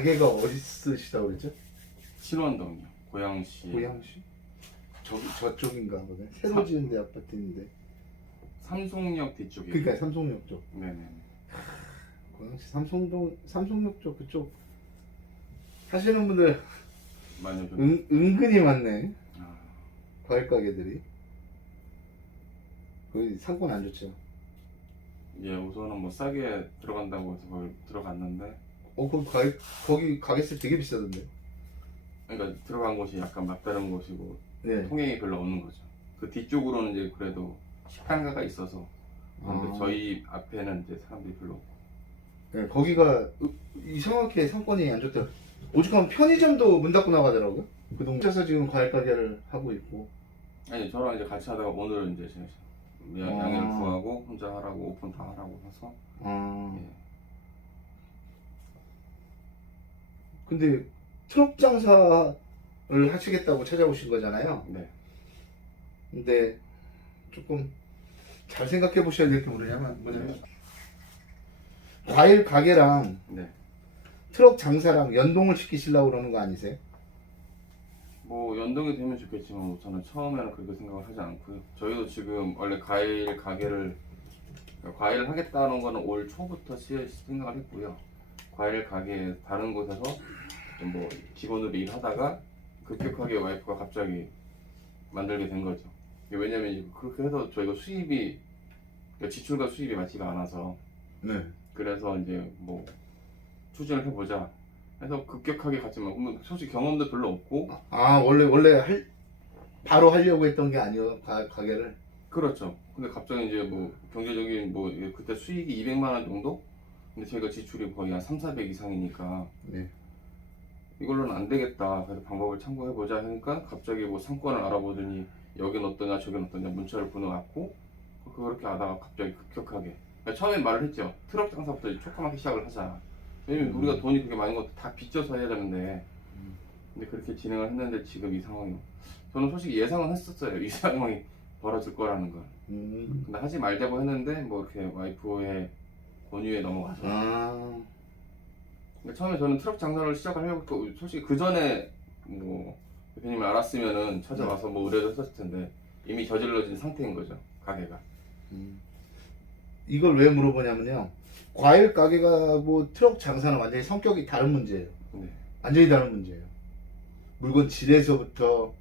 가게가 어디 쓰시다고 그랬죠? 신원동이요. 고양시. 고양시? 저쪽인가 보네. 새로 지은 데 아파트인데. 삼송역 뒤쪽에. 그러니까 삼성역 쪽. 네네. 고양시 삼성역 쪽 그쪽 하시는 분들 많이 좀. 은근히 많네. 아, 과일 가게들이. 거기 상권 안 좋죠. 예, 우선은 뭐 싸게 들어간다고 해서 거기 들어갔는데, 거기 가게세 되게 비싸던데. 그러니까 들어간 곳이 약간 막다른 곳이고 네. 통행이 별로 없는 거죠. 그 뒤쪽으로는 이제 그래도 식당가가 있어서 그런데 아. 저희 앞에는 이제 사람들이 별로 없고. 네, 거기가 이상하게 상권이 안 좋더라고요. 오죽하면 편의점도 문 닫고 나가더라고요. 그 동네에서 지금 과일 가게를 하고 있고. 아니 저랑 이제 같이 하다가 오늘은 이제 제가 양해를 구하고 혼자 하라고 오픈 다 하라고 해서. 예. 근데 트럭 장사를 하시겠다고 찾아오신 거잖아요. 네. 근데 조금 잘 생각해 보셔야 될 게 뭐냐면 과일 가게랑 네. 트럭 장사랑 연동을 시키시려고 그러는 거 아니세요? 뭐 연동이 되면 좋겠지만 뭐 저는 처음에는 그렇게 생각을 하지 않고요. 저희도 지금 원래 과일 가게를 과일을 하겠다는 거는 올 초부터 생각을 했고요. 과일 가게 다른 곳에서 좀 뭐 직원으로 일하다가 급격하게 와이프가 갑자기 만들게 된 거죠. 왜냐면 이제 그렇게 해서 저희가 수입이 지출과 수입이 맞지가 않아서 네. 그래서 이제 뭐 추진을 해보자 해서 급격하게 갔지만 솔직히 경험도 별로 없고. 원래 바로 하려고 했던 게 아니에요, 가게를. 그렇죠. 근데 갑자기 이제 뭐 경제적인 뭐 그때 수익이 200만 원 정도? 근데 저희가 지출이 거의 한 300, 400 이상이니까 네. 이걸로는 안 되겠다. 그래서 방법을 참고해보자 하니까 갑자기 뭐 상권을 알아보더니 여긴 어떠냐 저긴 어떠냐 문자를 보내왔고 그렇게 하다가 갑자기 급격하게 그러니까 처음에 말을 했죠. 트럭 장사부터 조그맣게 시작을 하자. 왜냐면 우리가 돈이 그렇게 많은 것도 다 빚져서 해야 되는데 근데 그렇게 진행을 했는데 지금 이 상황이 저는 솔직히 예상은 했었어요. 이 상황이 벌어질 거라는 걸. 근데 하지 말자고 했는데 뭐 이렇게 와이프의 권유에 넘어가서 근데 처음에 저는 트럭 장사를 시작을 해놓고 솔직히 그 전에 뭐 대표님을 알았으면은 찾아와서 뭐 의뢰도 했었을 텐데 이미 저질러진 상태인 거죠 가게가. 이걸 왜 물어보냐면요. 과일 가게가 뭐 트럭 장사는 완전히 성격이 다른 문제예요. 네. 완전히 다른 문제예요. 물건 질에서부터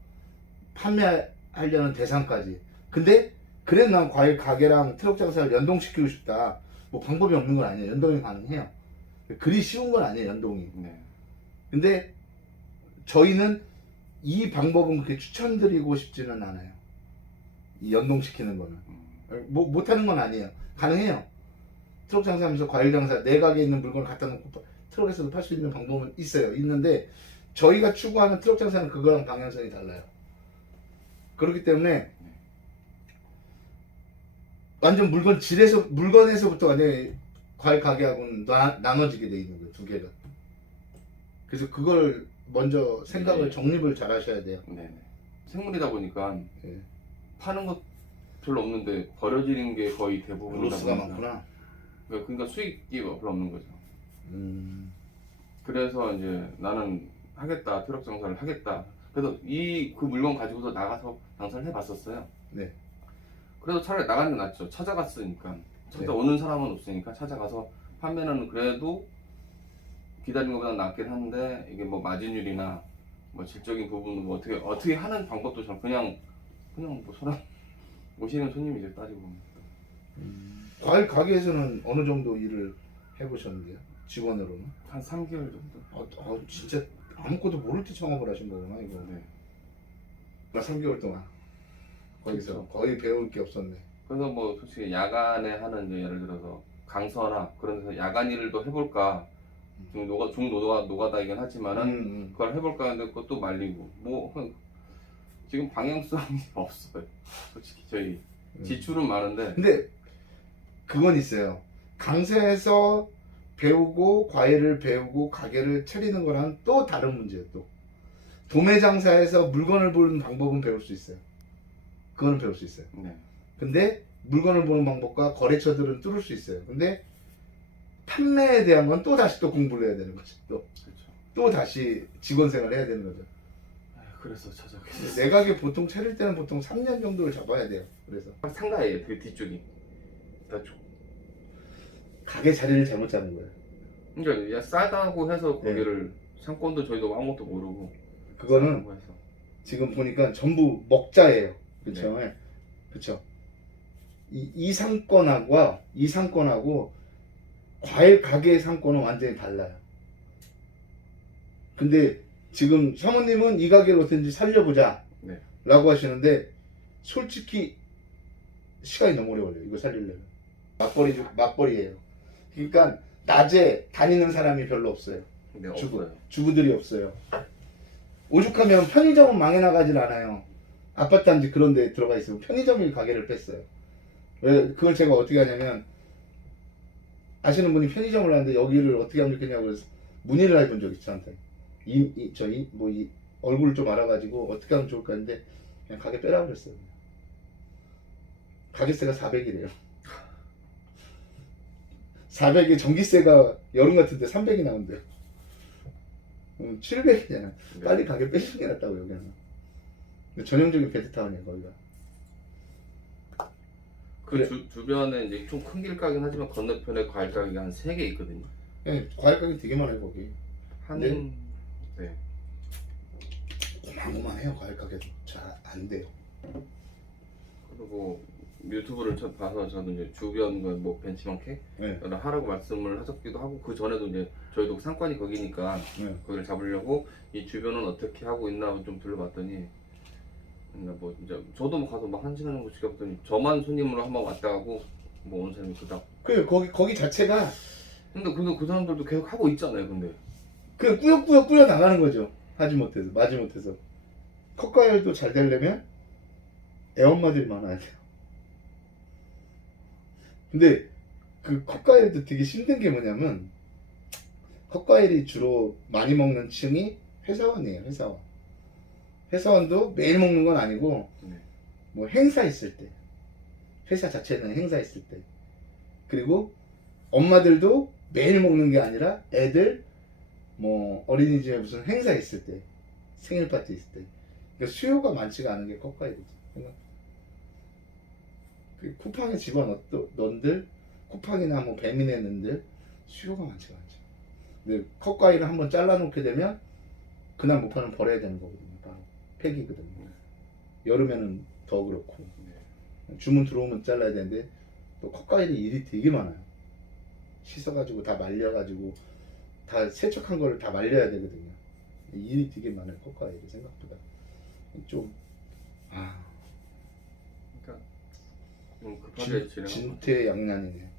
판매하려는 대상까지. 근데 그래도 난 과일 가게랑 트럭 장사를 연동시키고 싶다. 뭐 방법이 없는 건 아니에요. 연동이 가능해요. 그리 쉬운 건 아니에요, 연동이. 네. 근데 저희는 이 방법은 그렇게 추천드리고 싶지는 않아요. 이 연동시키는 거는. 뭐 못하는 건 아니에요. 가능해요. 트럭 장사하면서 과일 장사, 내 가게에 있는 물건을 갖다 놓고 트럭에서도 팔 수 있는 방법은 있어요. 있는데 저희가 추구하는 트럭 장사는 그거랑 방향성이 달라요. 그렇기 때문에 완전 물건에서부터 완전히 과일 가게하고는 나눠지게 돼 있는 거예요, 두 개가. 그래서 그걸 먼저 생각을 정립을 잘 하셔야 돼요. 네. 생물이다 보니까 예. 파는 것 별로 없는데 버려지는 게 거의 대부분이다 로스가 보니까. 많구나. 그러니까 수익이 별로 없는 거죠. 음. 그래서 이제 나는 하겠다, 트럭 장사를 하겠다. 그래서 그 물건 가지고서 나가서 장사를 해봤었어요. 네. 그래도 차라리 나가는 게 낫죠. 찾아갔으니까. 찾아오는 사람은 없으니까 찾아가서 판매는 그래도 기다리는 것보다 낫긴 한데 이게 뭐 마진율이나 뭐 질적인 부분은 뭐 어떻게 하는 방법도 저는 그냥 뭐 사람 오시는 손님이죠 따지고 보면. 과일 가게에서는 어느 정도 일을 해보셨는데요? 직원으로는? 한 3개월 정도. 진짜 아무것도 모를 때 창업을 하신 거구나 이거. 네. 나 3개월 동안 거기서 그쵸. 거의 배울 게 없었네. 그래서 뭐 솔직히 야간에 하는 이제 예를 들어서 강서나 그런 데서 야간 일도 해볼까 좀 노가다이긴 하지만은 그걸 해볼까 하는데 그것도 말리고 뭐 지금 방향성이 없어요. 솔직히 저희 지출은 많은데. 근데 그건 있어요. 강서에서 배우고 과일을 배우고 가게를 차리는 거랑 또 다른 문제예요. 또 도매 장사에서 물건을 보는 방법은 배울 수 있어요. 그거는 배울 수 있어요. 네. 근데 물건을 보는 방법과 거래처들은 뚫을 수 있어요. 근데 판매에 대한 건 또 다시 또 공부를 해야 되는 거죠. 또. 그렇죠. 또 다시 직원 생활을 해야 되는 거죠. 그래서 찾아오게 됐어요. 내 가게 보통 차릴 때는 보통 3년 정도를 잡아야 돼요. 그래서 상가예요. 그 뒤쪽이. 다 가게 자리를 잘못 잡은 거예요. 그러니까 그냥 싸다고 해서 네. 거기를 상권도 저희도 아무것도 모르고 그거는 싸다고 해서. 지금 보니까 전부 먹자예요. 그렇죠? 그렇죠. 이 상권하고 과일 가게 상권은 완전히 달라요. 근데 지금 사모님은 이 가게를 어떻게든지 살려보자 네. 라고 하시는데 솔직히 시간이 너무 오래 걸려요. 이거 살리려면 맞벌이에요. 그러니까 낮에 다니는 사람이 별로 없어요. 네, 없어요. 주부들이 없어요. 오죽하면 편의점은 망해 나가질 않아요. 아파트 단지 그런 데 들어가 있으면 편의점이 가게를 뺐어요. 왜 그걸 제가 어떻게 하냐면 아시는 분이 편의점을 하는데 여기를 어떻게 하면 좋겠냐고 그래서 문의를 해본 적 있죠. 저한테 이 얼굴을 좀 알아가지고 어떻게 하면 좋을까 했는데 그냥 가게 빼라고 그랬어요. 가게세가 400이래요. 400에 전기세가 여름 같은데 300이 나온대요. 700이잖아. 네. 빨리 가게 빼시는 게 낫다고 여기는. 전형적인 베드타운이에요 거기가. 그래. 주변에 이제 좀 큰 길가긴 하지만 건너편에 과일 가게가 한 3개 있거든요. 예, 과일 가게 되게 많아요 거기. 네. 고만고만해요 과일 가게도. 잘 안 돼요. 그리고 유튜브를 봐서 저도 이제 주변 뭐 벤치마켓 네. 하라고 말씀을 하셨기도 하고 그 전에도 이제 저희도 상권이 거기니까 네. 거기를 잡으려고 이 주변은 어떻게 하고 있나 좀 둘러봤더니 뭐 이제 저도 뭐 가서 막 1시간 정도 지켜봤더니 저만 손님으로 한번 왔다 가고 뭐 오는 사람이 그닥. 그 거기 자체가 근데 그 사람들도 계속 하고 있잖아요. 근데 그 꾸역꾸역 꾸려 나가는 거죠. 하지 못해서 마지 못해서. 컷과일도 잘 되려면 애엄마들이 많아야 돼요. 근데 그 컷과일도 되게 힘든 게 뭐냐면 컷과일이 주로 많이 먹는 층이 회사원이에요. 회사원도 매일 먹는 건 아니고 네. 뭐 행사 있을 때 회사 자체는 행사 있을 때 그리고 엄마들도 매일 먹는 게 아니라 애들 뭐 어린이집에 무슨 행사 있을 때 생일 파티 있을 때 그러니까 수요가 많지가 않은 게 컷과일이죠. 그 쿠팡에 집어넣은들 쿠팡이나 뭐 배민에 넣은들 수요가 많지가 않죠. 근데 컷과일을 한번 잘라놓게 되면 그날 못 파는 버려야 되는 거거든요. 바로 폐기거든요. 여름에는 더 그렇고 주문 들어오면 잘라야 되는데 또 컷과일이 일이 되게 많아요. 씻어가지고 다 말려가지고 다 세척한 거를 다 말려야 되거든요. 일이 되게 많아요. 컷과일이 생각보다 좀 그러니까 좀 급하게 진행하고 진퇴양난이네.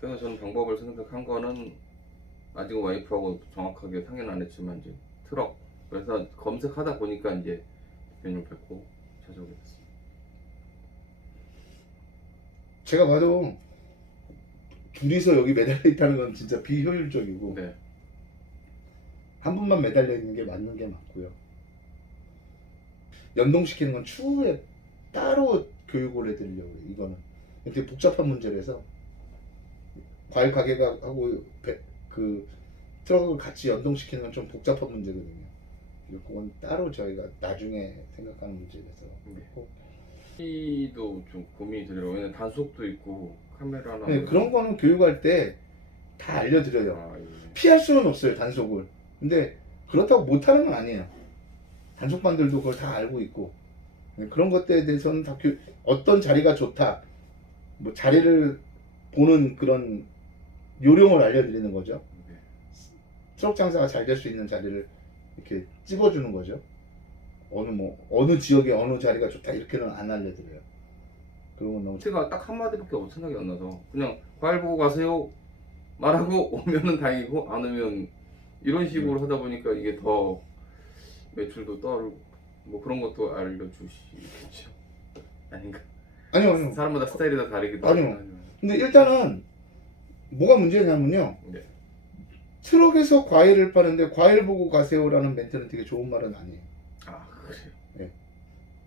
그래서 저는 방법을 선택한 거는 아직은 와이프하고 정확하게 상의는 안 했지만 이제 트럭 그래서 검색하다 보니까 이제 대표님을 뵙고 찾아오게 됐습니다. 제가 봐도 둘이서 여기 매달려 있다는 건 진짜 비효율적이고 네. 한 분만 매달려 있는 게 맞는 게 맞고요. 연동시키는 건 추후에 따로 교육을 해드리려고 해요. 이거는 되게 복잡한 문제라서 과일 가게가 하고 그 트럭을 같이 연동시키는 건 좀 복잡한 문제거든요. 그건 따로 저희가 나중에 생각하는 문제라서 그렇고. 도 좀 고민이 되더라고요. 왜냐면 단속도 있고 카메라나 네, 그런 거는 교육할 때 다 알려드려요. 아, 예. 피할 수는 없어요 단속을. 근데 그렇다고 못하는 건 아니에요. 단속반들도 그걸 다 알고 있고 그런 것들에 대해서는 다 어떤 자리가 좋다 뭐 자리를 보는 그런 요령을 알려드리는 거죠. 네. 트럭 장사가 잘 될 수 있는 자리를 이렇게 찝어주는 거죠. 어느 지역에 어느 자리가 좋다 이렇게는 안 알려드려요. 그런 건 너무 제가 딱 한마디밖에 생각이 안 나서 그냥 과일 보고 가세요 말하고 오면은 다행이고 안 오면 이런 식으로 하다 보니까 이게 더 매출도 떨고 뭐 그런 것도 알려주시겠죠. 아닌가? 아니요. 사람마다 스타일이 다 다르기도 아니요. 하고. 근데 일단은 뭐가 문제냐면요. 네. 트럭에서 과일을 파는데 과일 보고 가세요라는 멘트는 되게 좋은 말은 아니에요. 아 그래요?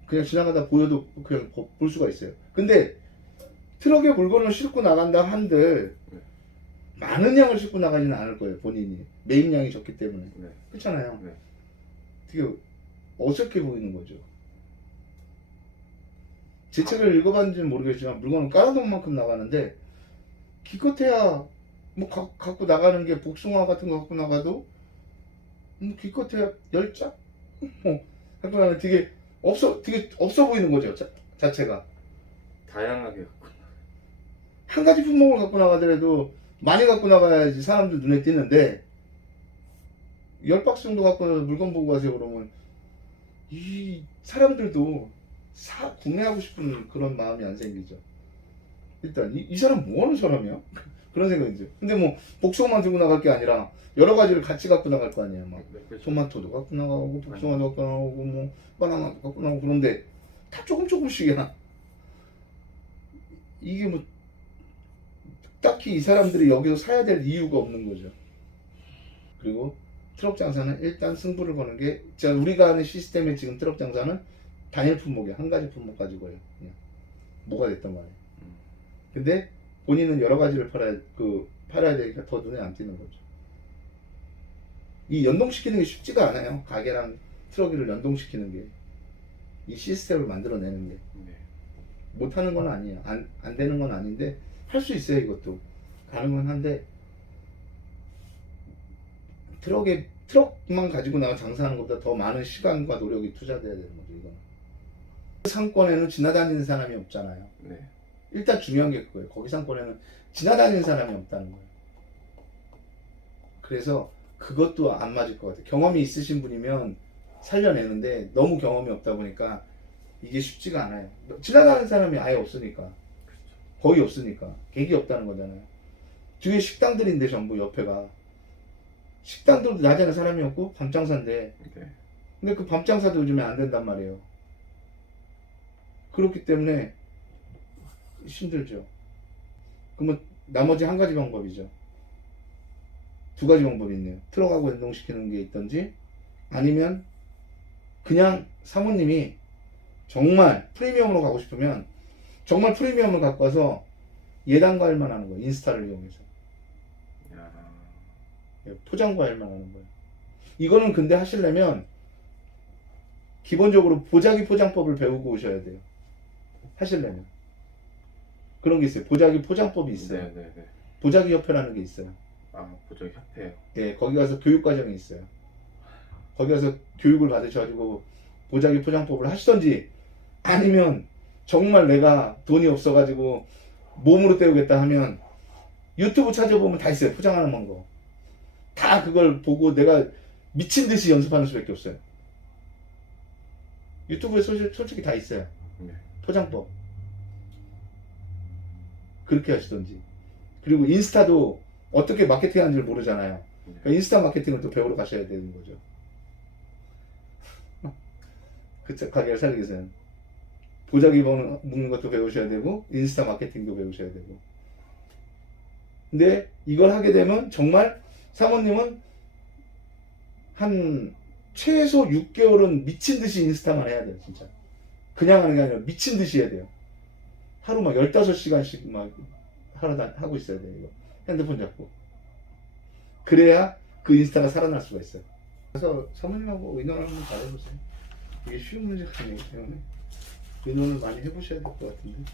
그냥 지나가다 보여도 그냥 볼 수가 있어요. 근데 트럭에 물건을 싣고 나간다 한들 많은 양을 싣고 나가지는 않을 거예요. 본인이 매입량이 적기 때문에. 네. 그렇잖아요. 네. 되게 어색해 보이는 거죠. 제 책을 읽어봤는지는 모르겠지만 물건은 깔아놓은 만큼 나가는데 기껏해야 뭐 갖고 나가는 게 복숭아 같은 거 갖고 나가도 기껏해야 10장? 갖고 나가면 되게 없어 보이는 거죠. 자체가. 다양하게 갖고. 한 가지 품목을 갖고 나가더라도 많이 갖고 나가야지 사람들 눈에 띄는데 10박스 정도 갖고 나서 물건 보고 가세요 그러면 이 사람들도 구매하고 싶은 그런 마음이 안 생기죠. 일단 이 사람 뭐 하는 사람이야? 그런 생각이죠. 근데 뭐 복숭아만 들고 나갈 게 아니라 여러 가지를 같이 갖고 나갈 거 아니에요. 막 네, 그렇죠. 토마토도 갖고 나가고 복숭아도 갖고 나가고 뭐 바나나도 갖고 나가고 그런데 다 조금씩이야. 이게 뭐 딱히 이 사람들이 여기서 사야 될 이유가 없는 거죠. 그리고 트럭 장사는 일단 승부를 거는 게 우리가 하는 시스템의 지금 트럭 장사는 단일 품목이야. 한 가지 품목 가지고요. 그냥 뭐가 됐던 간에. 근데 본인은 여러 가지를 팔아야 되니까 더 눈에 안 띄는 거죠. 이 연동시키는 게 쉽지가 않아요. 가게랑 트럭을 연동시키는 게. 이 시스템을 만들어내는 게. 네. 못하는 건 아니에요. 안 되는 건 아닌데 할 수 있어요. 이것도 가능은 한데 트럭만 가지고 나가 장사하는 것보다 더 많은 시간과 노력이 투자돼야 되는 거죠. 이거는 상권에는 지나다니는 사람이 없잖아요. 네. 일단 중요한 게 그거예요. 거기 상권에는 지나다니는 사람이 없다는 거예요. 그래서 그것도 안 맞을 것 같아요. 경험이 있으신 분이면 살려내는데 너무 경험이 없다 보니까 이게 쉽지가 않아요. 지나가는 사람이 아예 없으니까. 거의 없으니까. 객이 없다는 거잖아요. 뒤에 식당들인데 전부 옆에가. 식당들도 낮에는 사람이 없고 밤장사인데. 네. 근데 그 밤장사도 요즘에 안 된단 말이에요. 그렇기 때문에 힘들죠. 그러면 나머지 한 가지 방법이죠. 두 가지 방법이 있네요. 트럭하고 연동시키는 게 있던지 아니면 그냥 사모님이 정말 프리미엄으로 가고 싶으면 정말 프리미엄을 갖고 와서 예단 과일만 하는 거예요. 인스타를 이용해서. 포장 과일만 하는 거예요. 이거는 근데 하시려면 기본적으로 보자기 포장법을 배우고 오셔야 돼요. 하시려면. 그런 게 있어요. 보자기 포장법이 있어요. 네. 보자기 협회라는 게 있어요. 아, 보자기 협회요. 네, 거기 가서 교육 과정이 있어요. 거기 가서 교육을 받으셔가지고 보자기 포장법을 하시던지 아니면 정말 내가 돈이 없어가지고 몸으로 때우겠다 하면 유튜브 찾아보면 다 있어요. 포장하는 방법. 다 그걸 보고 내가 미친 듯이 연습하는 수밖에 없어요. 유튜브에 솔직히 다 있어요. 네. 포장법. 그렇게 하시던지. 그리고 인스타도 어떻게 마케팅 하는지 모르잖아요. 그러니까 인스타 마케팅을 또 배우러 가셔야 되는 거죠. 그 가게를 살기 위해서는. 보자기 먹는 것도 배우셔야 되고, 인스타 마케팅도 배우셔야 되고. 근데 이걸 하게 되면 정말 사모님은 한 최소 6개월은 미친 듯이 인스타만 해야 돼요, 진짜. 그냥 하는 게 아니라 미친 듯이 해야 돼요. 하루 막 15시간씩 막 하고 있어야 돼요, 이거. 핸드폰 잡고. 그래야 그 인스타가 살아날 수가 있어요. 그래서 사모님하고 의논을 한번 잘 해보세요. 이게 쉬운 문제가 아니기 때문에 의논을 많이 해보셔야 될 것 같은데.